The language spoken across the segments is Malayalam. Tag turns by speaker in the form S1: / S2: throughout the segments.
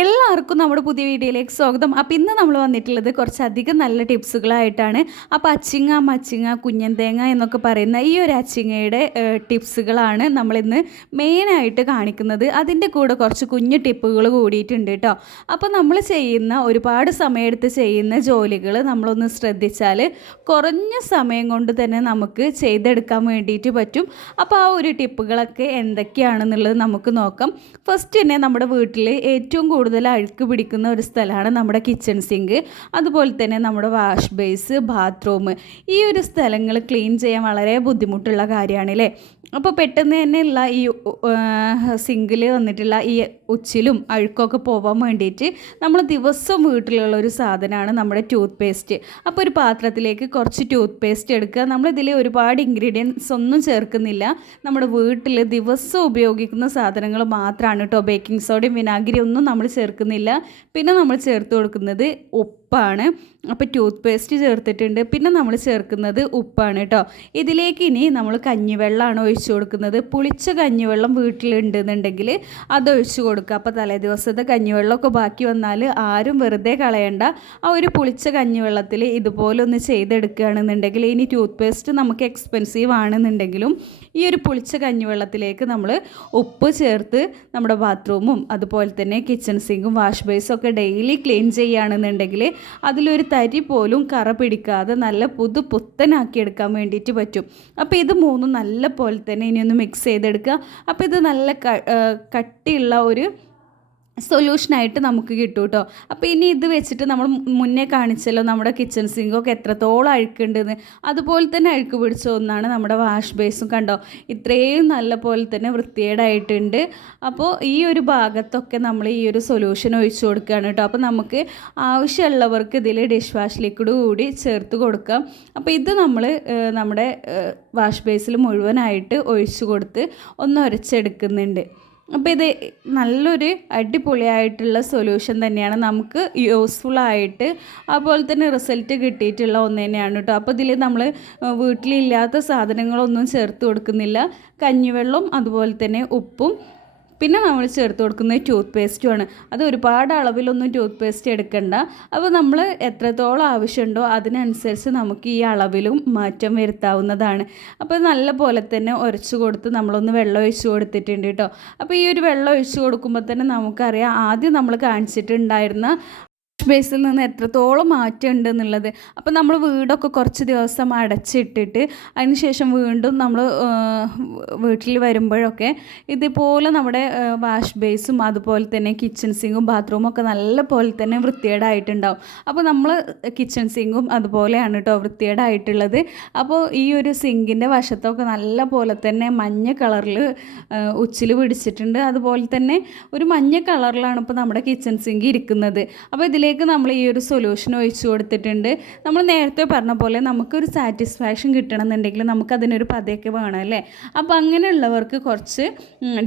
S1: എല്ലാവർക്കും നമ്മുടെ പുതിയ വീഡിയോയിലേക്ക് സ്വാഗതം. അപ്പോൾ ഇന്ന് നമ്മൾ വന്നിട്ടുള്ളത് കുറച്ചധികം നല്ല ടിപ്സുകളായിട്ടാണ്. അപ്പോൾ അച്ചിങ്ങ മച്ചിങ്ങ കുഞ്ഞൻ തേങ്ങ എന്നൊക്കെ പറയുന്ന ഈ ഒരു അച്ചിങ്ങയുടെ ടിപ്സുകളാണ് നമ്മളിന്ന് മെയിനായിട്ട് കാണിക്കുന്നത്. അതിന്റെ കൂടെ കുറച്ച് കുഞ്ഞു ടിപ്പുകൾ കൂടിയിട്ടുണ്ട് കേട്ടോ അപ്പോൾ നമ്മൾ ചെയ്യുന്ന ഒരുപാട് സമയമെടുത്ത് ചെയ്യുന്ന ജോലികൾ നമ്മളൊന്ന് ശ്രദ്ധിച്ചാൽ കുറഞ്ഞ സമയം കൊണ്ട് തന്നെ നമുക്ക് ചെയ്തെടുക്കാൻ വേണ്ടിയിട്ട് പറ്റും. അപ്പോൾ ആ ഒരു ടിപ്പുകളൊക്കെ എന്തൊക്കെയാണെന്നുള്ളത് നമുക്ക് നോക്കാം. ഫസ്റ്റ് തന്നെ നമ്മുടെ വീട്ടിൽ ഏറ്റവും കൂടുതൽ അഴുക്ക് പിടിക്കുന്ന ഒരു സ്ഥലമാണ് നമ്മുടെ കിച്ചൺ സിങ്ക് അതുപോലെ തന്നെ നമ്മുടെ വാഷ് ബേസ് ബാത്റൂം ഈ ഒരു സ്ഥലങ്ങൾ ക്ലീൻ ചെയ്യാൻ വളരെ ബുദ്ധിമുട്ടുള്ള കാര്യമാണ് അല്ലേ അപ്പോൾ പെട്ടെന്ന് തന്നെയുള്ള ഈ സിങ്കിൽ വന്നിട്ടുള്ള ഈ ഉച്ചിലും അഴുക്കൊക്കെ പോകാൻ വേണ്ടിയിട്ട് നമ്മൾ ദിവസം വീട്ടിലുള്ള ഒരു സാധനമാണ് നമ്മുടെ ടൂത്ത് പേസ്റ്റ് അപ്പോൾ ഒരു പാത്രത്തിലേക്ക് കുറച്ച് ടൂത്ത് പേസ്റ്റ് എടുക്കുക. നമ്മളിതിൽ ഒരുപാട് ഇൻഗ്രീഡിയൻസ് ഒന്നും ചേർക്കുന്നില്ല. നമ്മുടെ വീട്ടിൽ ദിവസം ഉപയോഗിക്കുന്ന സാധനങ്ങൾ മാത്രമാണ് കേട്ടോ ബേക്കിംഗ് സോഡയും വിനാഗിരി ഒന്നും നമ്മൾ ചേർക്കുന്നില്ല. പിന്നെ നമ്മൾ ചേർത്ത് കൊടുക്കുന്നത് ഉപ്പാണ്. അപ്പോൾ ടൂത്ത് പേസ്റ്റ് ചേർത്തിട്ടുണ്ട്. പിന്നെ നമ്മൾ ചേർക്കുന്നത് ഉപ്പാണ് കേട്ടോ. ഇതിലേക്ക് ഇനി നമ്മൾ കഞ്ഞിവെള്ളമാണ് ഒഴിച്ചു കൊടുക്കുന്നത്. പുളിച്ച കഞ്ഞിവെള്ളം വീട്ടിലുണ്ടെന്നുണ്ടെങ്കിൽ അത് ഒഴിച്ചു കൊടുക്കുക. അപ്പോൾ തലേ ദിവസത്തെ കഞ്ഞിവെള്ളമൊക്കെ ബാക്കി വന്നാൽ ആരും വെറുതെ കളയണ്ട. ആ ഒരു പുളിച്ച കഞ്ഞിവെള്ളത്തിൽ ഇതുപോലെ ഒന്ന് ചെയ്തെടുക്കുകയാണെന്നുണ്ടെങ്കിൽ ഇനി ടൂത്ത് പേസ്റ്റ് നമുക്ക് എക്സ്പെൻസീവ് ആണെന്നുണ്ടെങ്കിലും ഈ ഒരു പുളിച്ച കഞ്ഞിവെള്ളത്തിലേക്ക് നമ്മൾ ഉപ്പ് ചേർത്ത് നമ്മുടെ ബാത്റൂമും അതുപോലെ തന്നെ കിച്ചൺ സിങ്കും വാഷ് ബേസും ഒക്കെ ഡെയിലി ക്ലീൻ ചെയ്യുകയാണെന്നുണ്ടെങ്കിൽ അതിലൊരു തരി പോലും കറ പിടിക്കാതെ നല്ല പുതു പുത്തനാക്കി എടുക്കാൻ വേണ്ടിയിട്ട് പറ്റും. അപ്പോൾ ഇത് മൂന്നും നല്ല പോലെ തന്നെ ഇനി ഒന്ന് മിക്സ് ചെയ്തെടുക്കുക. അപ്പോൾ ഇത് നല്ല കട്ടിയുള്ള ഒരു സൊല്യൂഷനായിട്ട് നമുക്ക് കിട്ടും കേട്ടോ അപ്പോൾ ഇനി ഇത് വെച്ചിട്ട് നമ്മൾ മുന്നേ കാണിച്ചല്ലോ നമ്മുടെ കിച്ചൺ സിങ്കൊക്കെ എത്രത്തോളം അഴുക്കുണ്ടെന്ന്. അതുപോലെ തന്നെ അഴുക്ക് പിടിച്ച ഒന്നാണ് നമ്മുടെ വാഷ് ബേസും കണ്ടോ? ഇത്രയും നല്ല പോലെ തന്നെ വൃത്തികേടായിട്ടുണ്ട്. അപ്പോൾ ഈ ഒരു ഭാഗത്തൊക്കെ നമ്മൾ ഈ ഒരു സൊല്യൂഷൻ ഒഴിച്ചു കൊടുക്കുകയാണ് കേട്ടോ. അപ്പോൾ നമുക്ക് ആവശ്യമുള്ളവർക്ക് ഇതിൽ ഡിഷ് വാഷ് ലിക്വിഡ് കൂടി ചേർത്ത് കൊടുക്കാം. അപ്പോൾ ഇത് നമ്മൾ നമ്മുടെ വാഷ് ബേസിൽ മുഴുവനായിട്ട് ഒഴിച്ചു കൊടുത്ത് ഒന്ന് ഉരച്ചെടുക്കുന്നുണ്ട് അപ്പോൾ ഇത് നല്ലൊരു അടിപൊളിയായിട്ടുള്ള സൊല്യൂഷൻ തന്നെയാണ്. നമുക്ക് യൂസ്ഫുൾ ആയിട്ട് അതുപോലെ തന്നെ റിസൾട്ട് കിട്ടിയിട്ടുള്ള ഒന്ന് തന്നെയാണ് കേട്ടോ അപ്പോൾ ഇതിൽ നമ്മൾ വീട്ടിലില്ലാത്ത സാധനങ്ങളൊന്നും ചേർത്ത് കൊടുക്കുന്നില്ല. കഞ്ഞിവെള്ളം അതുപോലെ തന്നെ ഉപ്പും പിന്നെ നമ്മൾ ചേർത്ത് കൊടുക്കുന്നത് ടൂത്ത് പേസ്റ്റുമാണ് അത് ഒരുപാട് അളവിലൊന്നും ടൂത്ത് പേസ്റ്റ് എടുക്കണ്ട. അപ്പോൾ നമ്മൾ എത്രത്തോളം ആവശ്യമുണ്ടോ അതിനനുസരിച്ച് നമുക്ക് ഈ അളവിലും മാറ്റം വരുത്താവുന്നതാണ്. അപ്പോൾ നല്ല പോലെ തന്നെ ഉരച്ച് കൊടുത്ത് നമ്മളൊന്ന് വെള്ളം ഒഴിച്ച് കൊടുത്തിട്ടുണ്ട് കേട്ടോ. അപ്പോൾ ഈ ഒരു വെള്ളം ഒഴിച്ച് കൊടുക്കുമ്പോൾ തന്നെ നമുക്കറിയാം ആദ്യം നമ്മൾ കാണിച്ചിട്ടുണ്ടായിരുന്ന ബേസിൽ നിന്ന് എത്രത്തോളം മാറ്റം ഉണ്ട് എന്നുള്ളത് അപ്പോൾ നമ്മൾ വീടൊക്കെ കുറച്ച് ദിവസം അടച്ചിട്ടിട്ട് അതിന് ശേഷം വീണ്ടും നമ്മൾ വീട്ടിൽ വരുമ്പോഴൊക്കെ ഇതുപോലെ നമ്മുടെ വാഷ് ബേസും അതുപോലെ തന്നെ കിച്ചൺ സിങ്കും ബാത്റൂമും ഒക്കെ നല്ല പോലെ തന്നെ വൃത്തികേടായിട്ടുണ്ടാവും. അപ്പോൾ നമ്മൾ കിച്ചൺ സിങ്കും അതുപോലെയാണ് കേട്ടോ വൃത്തികേടായിട്ടുള്ളത്. അപ്പോൾ ഈ ഒരു സിങ്കിന്റെ വശത്തൊക്കെ നല്ല പോലെ തന്നെ മഞ്ഞ കളറിൽ ഉച്ചിൽ പിടിച്ചിട്ടുണ്ട്. അതുപോലെ തന്നെ ഒരു മഞ്ഞ കളറിലാണ് ഇപ്പോൾ നമ്മുടെ കിച്ചൺ സിങ്ക് ഇരിക്കുന്നത്. അപ്പോൾ ഇതിലേക്ക് നമ്മൾ ഈ ഒരു സൊല്യൂഷൻ ഒഴിച്ചു കൊടുത്തിട്ടുണ്ട്. നമ്മൾ നേരത്തെ പറഞ്ഞ പോലെ നമുക്കൊരു സാറ്റിസ്ഫാക്ഷൻ കിട്ടണമെന്നുണ്ടെങ്കിൽ നമുക്കതിനൊരു പതയൊക്കെ വേണം അല്ലേ? അപ്പോൾ അങ്ങനെയുള്ളവർക്ക് കുറച്ച്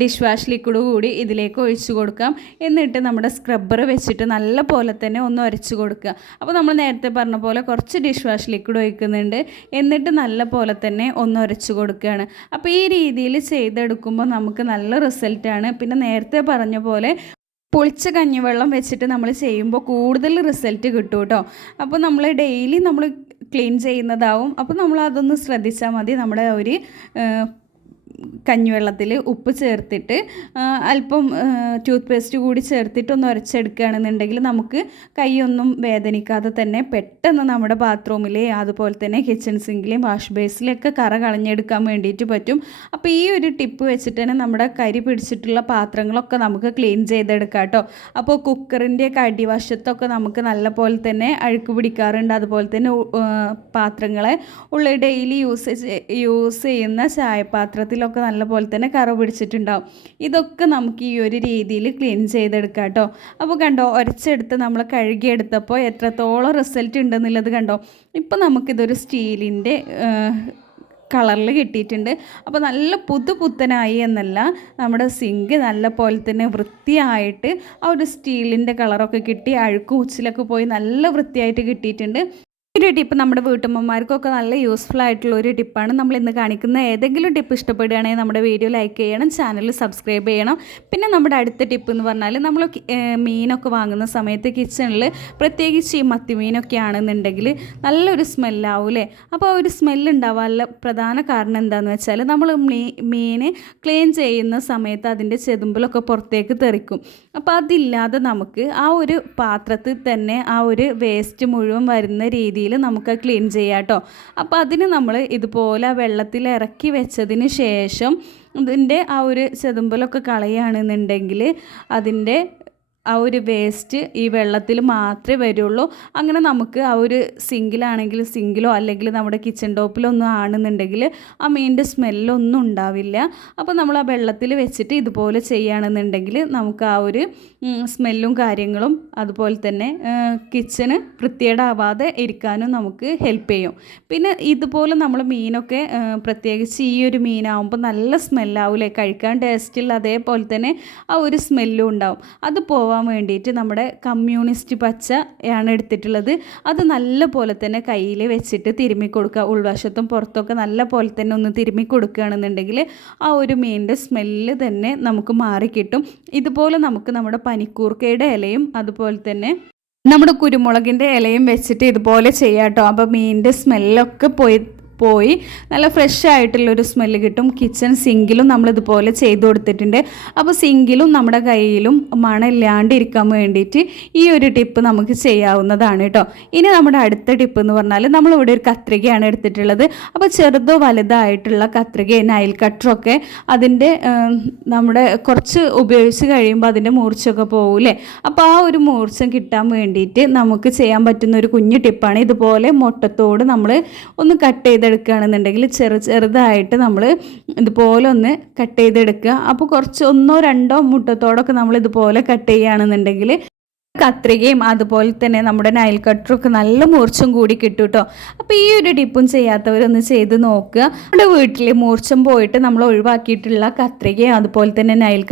S1: ഡിഷ് വാഷ് ലിക്വിഡ് കൂടി ഇതിലേക്ക് ഒഴിച്ചു കൊടുക്കാം. എന്നിട്ട് നമ്മുടെ സ്ക്രബ്ബർ വെച്ചിട്ട് നല്ല പോലെ തന്നെ ഒന്ന് ഉരച്ച് കൊടുക്കുക. അപ്പോൾ നമ്മൾ നേരത്തെ പറഞ്ഞ പോലെ കുറച്ച് ഡിഷ് വാഷ് ലിക്വിഡ് ഒഴിക്കുന്നുണ്ട്. എന്നിട്ട് നല്ല പോലെ തന്നെ ഒന്ന് ഉരച്ച് കൊടുക്കുകയാണ്. അപ്പോൾ ഈ രീതിയിൽ ചെയ്തെടുക്കുമ്പോൾ നമുക്ക് നല്ല റിസൾട്ടാണ് പിന്നെ നേരത്തെ പറഞ്ഞ പോലെ പുളിച്ച കഞ്ഞിവെള്ളം വെച്ചിട്ട് നമ്മൾ ചെയ്യുമ്പോൾ കൂടുതൽ റിസൾട്ട് കിട്ടും കേട്ടോ അപ്പോൾ നമ്മൾ ഡെയിലി നമ്മൾ ക്ലീൻ ചെയ്യുന്നതാവും. അപ്പോൾ നമ്മൾ അതൊന്ന് ശ്രദ്ധിച്ചാൽ മതി. നമ്മുടെ ഒരു കഞ്ഞിവെള്ളത്തിൽ ഉപ്പ് ചേർത്തിട്ട് അല്പം ടൂത്ത് പേസ്റ്റ് കൂടി ചേർത്തിട്ട് ഒന്ന് ഉരച്ചെടുക്കുകയാണെന്നുണ്ടെങ്കിൽ നമുക്ക് കൈയൊന്നും വേദനിക്കാതെ തന്നെ പെട്ടെന്ന് നമ്മുടെ ബാത്റൂമിലെ അതുപോലെ തന്നെ കിച്ചൺ സിങ്കിലെയും വാഷ് ബേസിലൊക്കെ കറ കളഞ്ഞെടുക്കാൻ വേണ്ടിയിട്ട് പറ്റും. അപ്പോൾ ഈ ഒരു ടിപ്പ് വെച്ചിട്ട് തന്നെ നമ്മുടെ കരി പിടിച്ചിട്ടുള്ള പാത്രങ്ങളൊക്കെ നമുക്ക് ക്ലീൻ ചെയ്തെടുക്കാം കേട്ടോ. അപ്പോൾ കുക്കറിന്റെയൊക്കെ അടിവശത്തൊക്കെ നമുക്ക് നല്ല പോലെ തന്നെ അഴുക്ക് പിടിക്കാറുണ്ട്. അതുപോലെ തന്നെ പാത്രങ്ങളെ ഉള്ള ഡെയിലി യൂസ് യൂസ് ചെയ്യുന്ന ചായപാത്രത്തിലൊക്കെ നല്ല പോലെ തന്നെ കറ പിടിച്ചിട്ടുണ്ടാവും. ഇതൊക്കെ നമുക്ക് ഈ ഒരു രീതിയിൽ ക്ലീൻ ചെയ്തെടുക്കാം കേട്ടോ. അപ്പോൾ കണ്ടോ ഒരച്ചെടുത്ത് നമ്മൾ കഴുകിയെടുത്തപ്പോൾ എത്രത്തോളം റിസൾട്ട് ഉണ്ടെന്നുള്ളത് കണ്ടോ. ഇപ്പോൾ നമുക്കിതൊരു സ്റ്റീലിന്റെ കളറിൽ കിട്ടിയിട്ടുണ്ട്. അപ്പോൾ നല്ല പുതു പുത്തനായി എന്നല്ല നമ്മുടെ സിങ്ക് നല്ല പോലെ തന്നെ വൃത്തിയായിട്ട് ആ ഒരു സ്റ്റീലിന്റെ കളറൊക്കെ കിട്ടി. അഴുക്ക് ഉച്ചിലൊക്കെ പോയി നല്ല വൃത്തിയായിട്ട് കിട്ടിയിട്ടുണ്ട്. ഒരു ടിപ്പ് നമ്മുടെ വീട്ടമ്മമാർക്കൊക്കെ നല്ല യൂസ്ഫുൾ ആയിട്ടുള്ള ഒരു ടിപ്പാണ് നമ്മൾ ഇന്ന് കാണിക്കുന്ന ഏതെങ്കിലും ടിപ്പ് ഇഷ്ടപ്പെടുകയാണെങ്കിൽ നമ്മുടെ വീഡിയോ ലൈക്ക് ചെയ്യണം ചാനൽ സബ്സ്ക്രൈബ് ചെയ്യണം. പിന്നെ നമ്മുടെ അടുത്ത ടിപ്പ് എന്ന് പറഞ്ഞാൽ നമ്മൾ മീനൊക്കെ വാങ്ങുന്ന സമയത്ത് കിച്ചണിൽ പ്രത്യേകിച്ച് ഈ മത്തിമീനൊക്കെ ആണെന്നുണ്ടെങ്കിൽ നല്ലൊരു സ്മെല്ലാവും അല്ലേ അപ്പോൾ ആ ഒരു സ്മെല്ല് ഉണ്ടാവാനുള്ള പ്രധാന കാരണം എന്താണെന്ന് വെച്ചാൽ നമ്മൾ മീൻ ക്ലീൻ ചെയ്യുന്ന സമയത്ത് അതിന്റെ ചെതുമ്പിലൊക്കെ പുറത്തേക്ക് തെറിക്കും. അപ്പോൾ അതില്ലാതെ നമുക്ക് ആ ഒരു പാത്രത്തിൽ തന്നെ ആ ഒരു വേസ്റ്റ് മുഴുവൻ വരുന്ന രീതിയിൽ നമുക്ക് ക്ലീൻ ചെയ്യാം കേട്ടോ. അപ്പോൾ അതിന് നമ്മൾ ഇതുപോലെ വെള്ളത്തിൽ ഇറക്കി വെച്ചതിന് ശേഷം ഇതിന്റെ ആ ഒരു ചെതുമ്പലൊക്കെ കളയുകയാണെന്നുണ്ടെങ്കിൽ അതിന്റെ ആ ഒരു വേസ്റ്റ് ഈ വെള്ളത്തിൽ മാത്രമേ വരുള്ളൂ. അങ്ങനെ നമുക്ക് ആ ഒരു സിങ്കിലാണെങ്കിൽ സിങ്കിലോ അല്ലെങ്കിൽ നമ്മുടെ കിച്ചൺ ടോപ്പിലോ ഒന്നും ആണെന്നുണ്ടെങ്കിൽ ആ മീനിന്റെ സ്മെല്ലൊന്നും ഉണ്ടാവില്ല. അപ്പോൾ നമ്മൾ ആ വെള്ളത്തിൽ വെച്ചിട്ട് ഇതുപോലെ ചെയ്യുകയാണെന്നുണ്ടെങ്കിൽ നമുക്ക് ആ ഒരു സ്മെല്ലും കാര്യങ്ങളും അതുപോലെ തന്നെ കിച്ചണ് വൃത്തികേടാവാതെ ഇരിക്കാനും നമുക്ക് ഹെൽപ്പ് ചെയ്യും. പിന്നെ ഇതുപോലെ നമ്മൾ മീനൊക്കെ പ്രത്യേകിച്ച് ഈ ഒരു മീനാവുമ്പോൾ നല്ല സ്മെല്ലാവില്ലേ കഴിക്കാൻ ടേസ്റ്റില്ല അതേപോലെ തന്നെ ആ ഒരു സ്മെല്ലും ഉണ്ടാവും. അത് പോവാൻ പോകാൻ വേണ്ടിയിട്ട് നമ്മുടെ കമ്മ്യൂണിസ്റ്റ് പച്ച ആണ് എടുത്തിട്ടുള്ളത്. അത് നല്ല പോലെ തന്നെ കയ്യിൽ വെച്ചിട്ട് തിരുമ്മി കൊടുക്കുക. ഉൾവശത്തും പുറത്തൊക്കെ നല്ല പോലെ തന്നെ ഒന്ന് തിരുമ്മി കൊടുക്കുകയാണെന്നുണ്ടെങ്കിൽ ആ ഒരു മീനിന്റെ സ്മെല്ല് തന്നെ നമുക്ക് മാറിക്കിട്ടും ഇതുപോലെ നമുക്ക് നമ്മുടെ പനിക്കൂർക്കയുടെ ഇലയും അതുപോലെ തന്നെ നമ്മുടെ കുരുമുളകിന്റെ ഇലയും വെച്ചിട്ട് ഇതുപോലെ ചെയ്യാം കേട്ടോ. അപ്പോൾ മീനിന്റെ സ്മെല്ലൊക്കെ പോയി പോയി. നല്ല ഫ്രഷ് ആയിട്ടുള്ളൊരു സ്മെല്ല് കിട്ടും. കിച്ചൺ സിങ്കിലും നമ്മൾ ഇതുപോലെ ചെയ്ത് കൊടുത്തിട്ടുണ്ട്. അപ്പോൾ സിങ്കിലും നമ്മുടെ കയ്യിലും മണമില്ലാണ്ടിരിക്കാൻ വേണ്ടിയിട്ട് ഈ ഒരു ടിപ്പ് നമുക്ക് ചെയ്യാവുന്നതാണ് കേട്ടോ. ഇനി നമ്മുടെ അടുത്ത ടിപ്പ് എന്ന് പറഞ്ഞാൽ നമ്മളിവിടെ ഒരു കത്രികയാണ് എടുത്തിട്ടുള്ളത്. അപ്പോൾ ചെറുതോ വലുതായിട്ടുള്ള കത്രിക നൈൽ കട്ടറൊക്കെ അതിന്റെ നമ്മുടെ കുറച്ച് ഉപയോഗിച്ച് കഴിയുമ്പോൾ അതിന്റെ മൂർച്ചയൊക്കെ പോകൂലേ അപ്പോൾ ആ ഒരു മൂർച്ച കിട്ടാൻ വേണ്ടിയിട്ട് നമുക്ക് ചെയ്യാൻ പറ്റുന്ന ഒരു കുഞ്ഞു ടിപ്പാണ് ഇതുപോലെ മുട്ടത്തോട് നമ്മൾ ഒന്ന് കട്ട് ചെയ്ത് ചെയ്തെടുക്കുകയാണെന്നുണ്ടെങ്കിൽ ചെറു ചെറുതായിട്ട് നമ്മൾ ഇതുപോലെ ഒന്ന് കട്ട് ചെയ്തെടുക്കുക. അപ്പോൾ കുറച്ച് ഒന്നോ രണ്ടോ മുട്ടത്തോടൊക്കെ നമ്മൾ ഇതുപോലെ കട്ട് ചെയ്യുകയാണെന്നുണ്ടെങ്കിൽ കത്രികയും അതുപോലെ തന്നെ നമ്മുടെ നയൽ നല്ല മൂർച്ചം കൂടി കിട്ടും കേട്ടോ അപ്പോൾ ഈ ഒരു ടിപ്പും ചെയ്യാത്തവരൊന്ന് ചെയ്ത് നോക്കുക. നമ്മുടെ വീട്ടിൽ മൂർച്ചം പോയിട്ട് നമ്മൾ ഒഴിവാക്കിയിട്ടുള്ള കത്രികയും അതുപോലെ തന്നെ നയൽ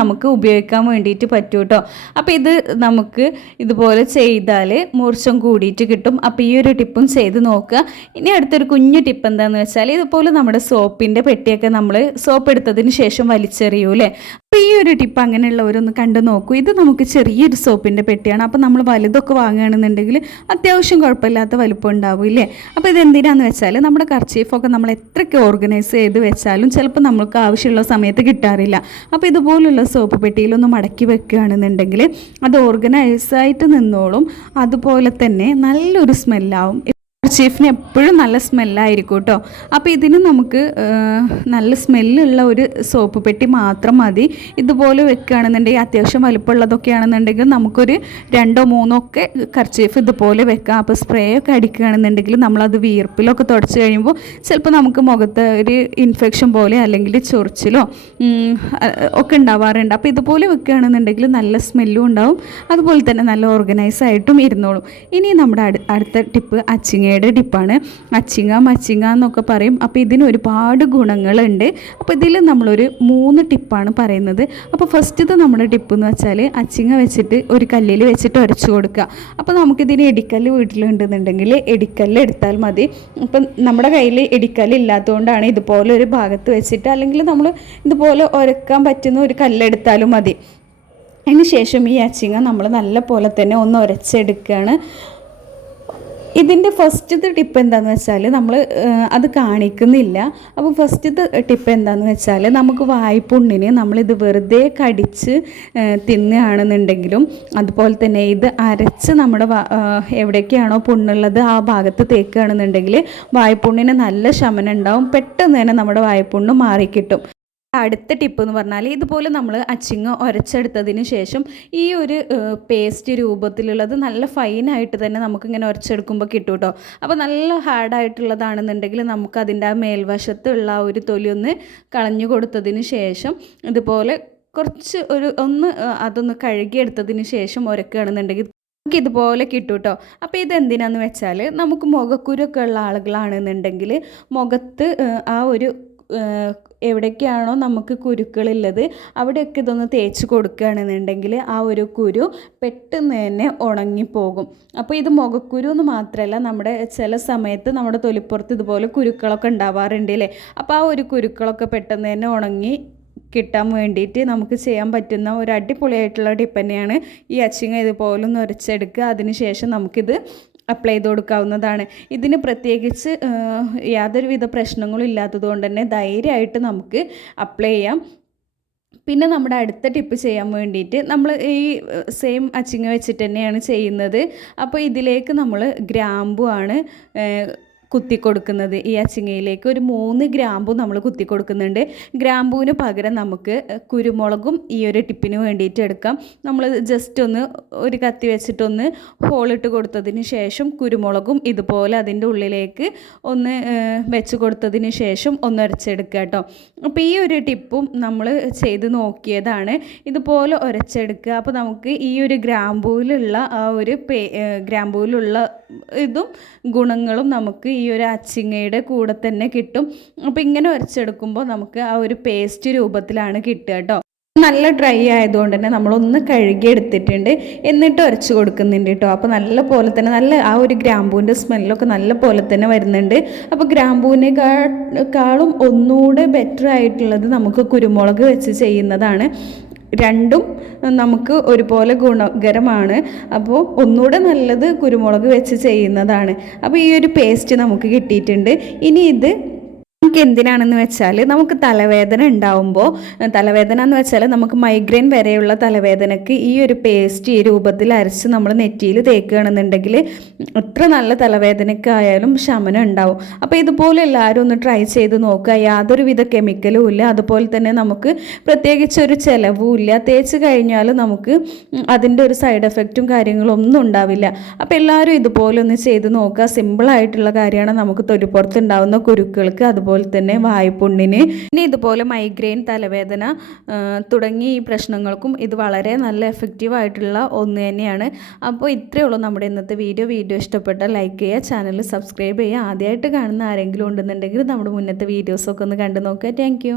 S1: നമുക്ക് ഉപയോഗിക്കാൻ വേണ്ടിയിട്ട് പറ്റും കേട്ടോ അപ്പോൾ ഇത് നമുക്ക് ഇതുപോലെ ചെയ്താൽ മൂർച്ചം കൂടിയിട്ട് കിട്ടും. അപ്പോൾ ഈ ഒരു ടിപ്പും ചെയ്ത് നോക്കുക. ഇനി അടുത്തൊരു കുഞ്ഞു ടിപ്പ് എന്താണെന്ന് വെച്ചാൽ ഇതുപോലെ നമ്മുടെ സോപ്പിന്റെ പെട്ടിയൊക്കെ നമ്മൾ സോപ്പ് എടുത്തതിന് ശേഷം വലിച്ചെറിയൂലേ അപ്പോൾ ഈ ഒരു ടിപ്പ് അങ്ങനെയുള്ളവരൊന്ന് കണ്ടു നോക്കൂ. ഇത് നമുക്ക് ചെറിയൊരു സോപ്പിന്റെ പെട്ടിയാണ്. അപ്പോൾ നമ്മൾ വലുതൊക്കെ വാങ്ങുകയാണെന്നുണ്ടെങ്കിൽ അത്യാവശ്യം കുഴപ്പമില്ലാത്ത വലുപ്പം ഉണ്ടാവും ഇല്ലേ? അപ്പോൾ ഇത് എന്തിനാന്ന് വെച്ചാൽ നമ്മുടെ കർച്ചീഫൊക്കെ നമ്മൾ എത്രയ്ക്ക് ഓർഗനൈസ് ചെയ്ത് വെച്ചാലും ചിലപ്പോൾ നമുക്ക് ആവശ്യമുള്ള സമയത്ത് കിട്ടാറില്ല. അപ്പോൾ ഇതുപോലുള്ള സോപ്പ് പെട്ടിയിലൊന്ന് മടക്കി വെക്കുകയാണെന്നുണ്ടെങ്കിൽ അത് ഓർഗനൈസായിട്ട് നിന്നോളും. അതുപോലെ തന്നെ നല്ലൊരു സ്മെല്ലാവും ചീഫിന് എപ്പോഴും നല്ല സ്മെല്ലായിരിക്കും കേട്ടോ. അപ്പോൾ ഇതിന് നമുക്ക് നല്ല സ്മെല്ലുള്ള ഒരു സോപ്പ് പെട്ടി മാത്രം മതി. ഇതുപോലെ വെക്കുകയാണെന്നുണ്ടെങ്കിൽ അത്യാവശ്യം വലുപ്പമുള്ളതൊക്കെ ആണെന്നുണ്ടെങ്കിൽ നമുക്കൊരു രണ്ടോ മൂന്നോ ഒക്കെ കർച്ചീഫ് ഇതുപോലെ വെക്കാം. അപ്പോൾ സ്പ്രേ ഒക്കെ അടിക്കുകയാണെന്നുണ്ടെങ്കിൽ നമ്മളത് വീർപ്പിലൊക്കെ തുടച്ച് കഴിയുമ്പോൾ ചിലപ്പോൾ നമുക്ക് മുഖത്ത് ഒരു ഇൻഫെക്ഷൻ പോലെ അല്ലെങ്കിൽ ചൊറിച്ചിലോ ഒക്കെ ഉണ്ടാവാറുണ്ട്. അപ്പോൾ ഇതുപോലെ വെക്കുകയാണെന്നുണ്ടെങ്കിൽ നല്ല സ്മെല്ലും ഉണ്ടാവും. അതുപോലെ തന്നെ നല്ല ഓർഗനൈസ് ആയിട്ടും ഇരുന്നോളും. ഇനി നമ്മുടെ അടുത്ത ടിപ്പ് അച്ചിങ്ങ തേങ്ങയുടെ ഡിപ്പാണ് അച്ചിങ്ങ മച്ചിങ്ങ എന്നൊക്കെ പറയും. അപ്പോൾ ഇതിന് ഒരുപാട് ഗുണങ്ങളുണ്ട്. അപ്പോൾ ഇതിൽ നമ്മളൊരു മൂന്ന് ടിപ്പാണ് പറയുന്നത്. അപ്പോൾ ഫസ്റ്റത്തെ നമ്മുടെ ടിപ്പ് എന്ന് വെച്ചാൽ അച്ചിങ്ങ വെച്ചിട്ട് ഒരു കല്ലിൽ വെച്ചിട്ട് ഉരച്ചു കൊടുക്കുക. അപ്പോൾ നമുക്കിതിന് എടിക്കല്ല് വീട്ടിലുണ്ടെന്നുണ്ടെങ്കിൽ എടിക്കല്ല് എടുത്താൽ മതി. അപ്പം നമ്മുടെ കയ്യിൽ എടിക്കല്ല് ഇല്ലാത്തതുകൊണ്ടാണ് ഇതുപോലെ ഒരു ഭാഗത്ത് വെച്ചിട്ട് അല്ലെങ്കിൽ നമ്മൾ ഇതുപോലെ ഉരക്കാൻ പറ്റുന്ന ഒരു കല്ലെടുത്താലും മതി. അതിന് ശേഷം ഈ അച്ചിങ്ങ നമ്മൾ നല്ല പോലെ തന്നെ ഒന്ന് ഉരച്ചെടുക്കുകയാണ് ഇതിന്റെ ഫസ്റ്റത്തെ ടിപ്പ് എന്താണെന്ന് വെച്ചാൽ നമ്മൾ അത് കാണിക്കുന്നില്ല. അപ്പോൾ ഫസ്റ്റത്തെ ടിപ്പ് എന്താണെന്ന് വെച്ചാൽ നമുക്ക് വായ്പുണ്ണിന് നമ്മളിത് വെറുതെ കടിച്ച് തിന്നുകയാണെന്നുണ്ടെങ്കിലും അതുപോലെ തന്നെ ഇത് അരച്ച് നമ്മുടെ എവിടെയൊക്കെയാണോ പുണ്ണുള്ളത് ആ ഭാഗത്ത് തേക്കുകയാണെന്നുണ്ടെങ്കിൽ വായ്പുണ്ണിന് നല്ല ശമനം ഉണ്ടാവും. പെട്ടെന്ന് തന്നെ നമ്മുടെ വായ്പുണ്ണ് മാറിക്കിട്ടും. അടുത്ത ടിപ്പ് എന്ന് പറഞ്ഞാൽ ഇതുപോലെ നമ്മൾ അച്ചിങ്ങ ഉരച്ചെടുത്തതിന് ശേഷം ഈ ഒരു പേസ്റ്റ് രൂപത്തിലുള്ളത് നല്ല ഫൈനായിട്ട് തന്നെ നമുക്കിങ്ങനെ ഉരച്ചെടുക്കുമ്പോൾ കിട്ടും കേട്ടോ അപ്പോൾ നല്ല ഹാർഡായിട്ടുള്ളതാണെന്നുണ്ടെങ്കിൽ നമുക്ക് അതിന്റെ ആ മേൽവശത്തുള്ള ആ ഒരു തൊലി ഒന്ന് കളഞ്ഞു കൊടുത്തതിന് ശേഷം ഇതുപോലെ കുറച്ച് ഒരു ഒന്ന് അതൊന്ന് കഴുകിയെടുത്തതിന് ശേഷം ഉരക്കുകയാണെന്നുണ്ടെങ്കിൽ നമുക്ക് ഇതുപോലെ കിട്ടും കേട്ടോ അപ്പോൾ ഇതെന്തിനാന്ന് വെച്ചാൽ നമുക്ക് മുഖക്കുരൊക്കെ ഉള്ള ആളുകളാണെന്നുണ്ടെങ്കിൽ മുഖത്ത് ആ ഒരു എവിടേക്കാണോ നമുക്ക് കുരുക്കളുള്ളത് അവിടെയൊക്കെ ഇതൊന്ന് തേച്ച് കൊടുക്കുകയാണെന്നുണ്ടെങ്കിൽ ആ ഒരു കുരു പെട്ടെന്ന് തന്നെ ഉണങ്ങിപ്പോകും. അപ്പോൾ ഇത് മുഖക്കുരു എന്ന് മാത്രമല്ല നമ്മുടെ ചില സമയത്ത് നമ്മുടെ തൊലിപ്പുറത്ത് ഇതുപോലെ കുരുക്കളൊക്കെ ഉണ്ടാവാറുണ്ട് അല്ലേ? അപ്പോൾ ആ ഒരു കുരുക്കളൊക്കെ പെട്ടെന്ന് തന്നെ ഉണങ്ങി കിട്ടാൻ വേണ്ടിയിട്ട് നമുക്ക് ചെയ്യാൻ പറ്റുന്ന ഒരു അടിപൊളിയായിട്ടുള്ള ടിപ്പ് തന്നെയാണ് ഈ അച്ചിങ്ങ ഇതുപോലെ ഒന്ന് ഉരച്ചെടുക്കുക അതിനുശേഷം നമുക്കിത് അപ്ലൈ ചെയ്ത് കൊടുക്കാവുന്നതാണ് ഇതിന് പ്രത്യേകിച്ച് യാതൊരുവിധ പ്രശ്നങ്ങളും ഇല്ലാത്തത് കൊണ്ട് തന്നെ ധൈര്യമായിട്ട് നമുക്ക് അപ്ലൈ ചെയ്യാം. പിന്നെ നമ്മുടെ അടുത്ത ടിപ്പ് ചെയ്യാൻ വേണ്ടിയിട്ട് നമ്മൾ ഈ സെയിം അച്ചിങ് വെച്ചിട്ട് തന്നെയാണ് ചെയ്യുന്നത്. അപ്പോൾ ഇതിലേക്ക് നമ്മൾ ഗ്രാമ്പു ആണ് കുത്തി കൊടുക്കുന്നത് ഈ അച്ചിങ്ങയിലേക്ക്. ഒരു മൂന്ന് ഗ്രാമ്പു നമ്മൾ കുത്തി കൊടുക്കുന്നുണ്ട് ഗ്രാമ്പൂവിന് പകരം നമുക്ക് കുരുമുളകും ഈ ഒരു ടിപ്പിന് വേണ്ടിയിട്ട് എടുക്കാം. നമ്മൾ ജസ്റ്റ് ഒന്ന് ഒരു കത്തി വെച്ചിട്ടൊന്ന് ഹോളിട്ട് കൊടുത്തതിന് ശേഷം കുരുമുളകും ഇതുപോലെ അതിന്റെ ഉള്ളിലേക്ക് ഒന്ന് വെച്ച് കൊടുത്തതിന് ശേഷം ഒന്ന് ഉരച്ചെടുക്കുക കേട്ടോ. അപ്പോൾ ഈ ഒരു ടിപ്പും നമ്മൾ ചെയ്ത് നോക്കിയതാണ്. ഇതുപോലെ ഉരച്ചെടുക്കുക അപ്പോൾ നമുക്ക് ഈ ഒരു ഗ്രാമ്പൂവിലുള്ള ആ ഒരു പേ ഗ്രാമ്പൂവിലുള്ള ഇതും ഗുണങ്ങളും നമുക്ക് ഈ ഒരു അച്ചിങ്ങയുടെ കൂടെ തന്നെ കിട്ടും. അപ്പോൾ ഇങ്ങനെ ഉരച്ചെടുക്കുമ്പോൾ നമുക്ക് ആ ഒരു പേസ്റ്റ് രൂപത്തിലാണ് കിട്ടുക കേട്ടോ. നല്ല ഡ്രൈ ആയതുകൊണ്ട് തന്നെ നമ്മളൊന്ന് കഴുകി എടുത്തിട്ടുണ്ട്. എന്നിട്ട് ഉരച്ച് കൊടുക്കുന്നുണ്ട് കേട്ടോ. അപ്പോൾ നല്ല പോലെ തന്നെ നല്ല ആ ഒരു ഗ്രാമ്പൂവിന്റെ സ്മെല്ലൊക്കെ നല്ല പോലെ തന്നെ വരുന്നുണ്ട്. അപ്പോൾ ഗ്രാമ്പൂവിനേക്കാളും ഒന്നുകൂടെ ബെറ്റർ ആയിട്ടുള്ളത് നമുക്ക് കുരുമുളക് വെച്ച് ചെയ്യുന്നതാണ്. രണ്ടും നമുക്ക് ഒരുപോലെ ഗുണകരമാണ്. അപ്പോൾ ഒന്നുകൂടെ നല്ലത് കുരുമുളക് വെച്ച് ചെയ്യുന്നതാണ്. അപ്പോൾ ഈ ഒരു പേസ്റ്റ് നമുക്ക് കിട്ടിയിട്ടുണ്ട്. ഇനി ഇത് നമുക്ക് എന്തിനാണെന്ന് വെച്ചാൽ നമുക്ക് തലവേദന ഉണ്ടാവുമ്പോൾ തലവേദന എന്ന് വെച്ചാൽ നമുക്ക് മൈഗ്രെയിൻ വരെയുള്ള തലവേദനക്ക് ഈ ഒരു പേസ്റ്റ് ഈ രൂപത്തിൽ അരച്ച് നമ്മൾ നെറ്റിയിൽ തേക്കുകയാണെന്നുണ്ടെങ്കിൽ എത്ര നല്ല തലവേദനക്കായാലും ശമനം ഉണ്ടാവും. അപ്പോൾ ഇതുപോലെ എല്ലാവരും ഒന്ന് ട്രൈ ചെയ്ത് നോക്കുക. യാതൊരുവിധ കെമിക്കലും ഇല്ല. അതുപോലെ തന്നെ നമുക്ക് പ്രത്യേകിച്ച് ഒരു ചിലവും ഇല്ല. തേച്ച് കഴിഞ്ഞാൽ നമുക്ക് അതിന്റെ ഒരു സൈഡ് എഫക്റ്റും കാര്യങ്ങളും ഒന്നും ഉണ്ടാവില്ല. അപ്പോൾ എല്ലാവരും ഇതുപോലെ ഒന്ന് ചെയ്ത് നോക്കുക. സിമ്പിളായിട്ടുള്ള കാര്യമാണ് നമുക്ക് തൊലിപ്പുറത്ത് ഉണ്ടാവുന്ന കുരുക്കൾക്ക്. അതുപോലെ അതുപോലെ തന്നെ വായ്പുണ്ണിന്. പിന്നെ ഇതുപോലെ മൈഗ്രെയിൻ തലവേദന തുടങ്ങി ഈ പ്രശ്നങ്ങൾക്കും ഇത് വളരെ നല്ല എഫക്റ്റീവ് ആയിട്ടുള്ള ഒന്ന് തന്നെയാണ്. അപ്പോൾ ഇത്രയേ ഉള്ളൂ നമ്മുടെ ഇന്നത്തെ വീഡിയോ വീഡിയോ ഇഷ്ടപ്പെട്ട ലൈക്ക് ചെയ്യുക ചാനൽ സബ്സ്ക്രൈബ് ചെയ്യുക. ആദ്യമായിട്ട് കാണുന്ന ആരെങ്കിലും ഉണ്ടെന്നുണ്ടെങ്കിൽ നമ്മുടെ മുന്നത്തെ വീഡിയോസൊക്കെ ഒന്ന് കണ്ടു നോക്കുക. താങ്ക്